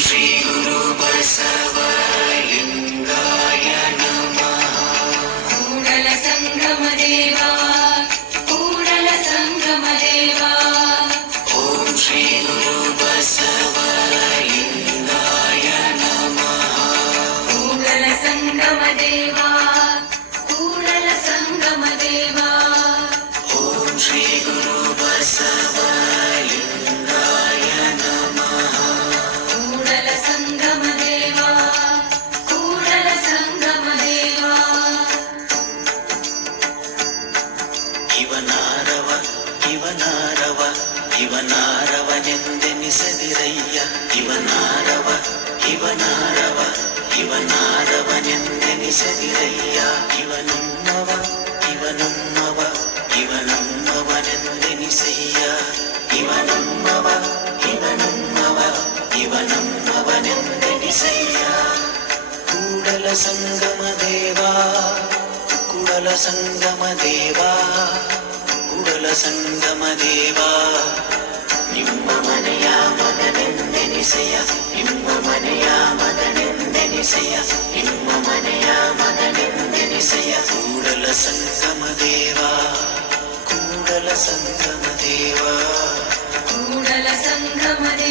ಶ್ರೀ ಗುರು ಬಸವಲಿಂಗಾಯ ನಮಃ. ಕೂಡಲ ಸಂಗಮ ದೇವಾ, ಕೂಡಲ ಸಂಗಮ ದೇವಾ. ಓಂ ಶ್ರೀ ಗುರು ಬಸವಲಿಂಗಾಯ ನಮಃ. ಕೂಡಲ ಸಂಗಮ ದೇವಾ, ಕೂಡಲ ಸಂಗಮ ದೇವಾ. ಓಂ ಶ್ರೀ ಗುರು ಬಸವಲಿಂಗಾಯ ನಮಃ. ಕೂಡಲ ಸಂಗಮ ದೇವಾ, ಕೂಡಲ ಸಂಗಮ ದೇವಾ. ಇವನಾರವ ಇವನಾರವ ಇವನಾರವನೆಂದೆನಿಸದಿರಯ್ಯ. ಇವನಾರವ ಇವನಾರವ ಇವನಾರವನೆಂದೆನಿಸದಿರಯ್ಯ. ಇವನಮ್ಮವ ಇವನಮ್ಮವ ಇವನಮ್ಮವನೆಂದೆನಿಸಯ್ಯ. ಇವನಮ್ಮವ ಇವನಮ್ಮವ ಇವನಮ್ಮವನೆಂದೆನಿಸಯ್ಯ. ಕೂಡಲ ಸಂಗಮ ದೇವಾ, ಕೂಡಲ ಸಂಗಮ ದೇವಾ, ಕೂಡಲ ಸಂಗಮ ದೇವಾ. ನಿಮ್ಮ ಮನೆಯ ಮಗನೆಂದೆನಿಸೆಯ, ನಿಮ್ಮ ಮನೆಯ ಮಗನೆಂದೆನಿಸೆಯ, ನಿಮ್ಮ ಮನೆಯ ಮಗನೆಂದೆನಿಸೆಯ. ಕೂಡಲ ಸಂಗಮ ದೇವಾ, ಕೂಡಲ ಸಂಗಮ ದೇವಾ. ಕೂಡಲ ಸಂಗಮ ದೇವಾ.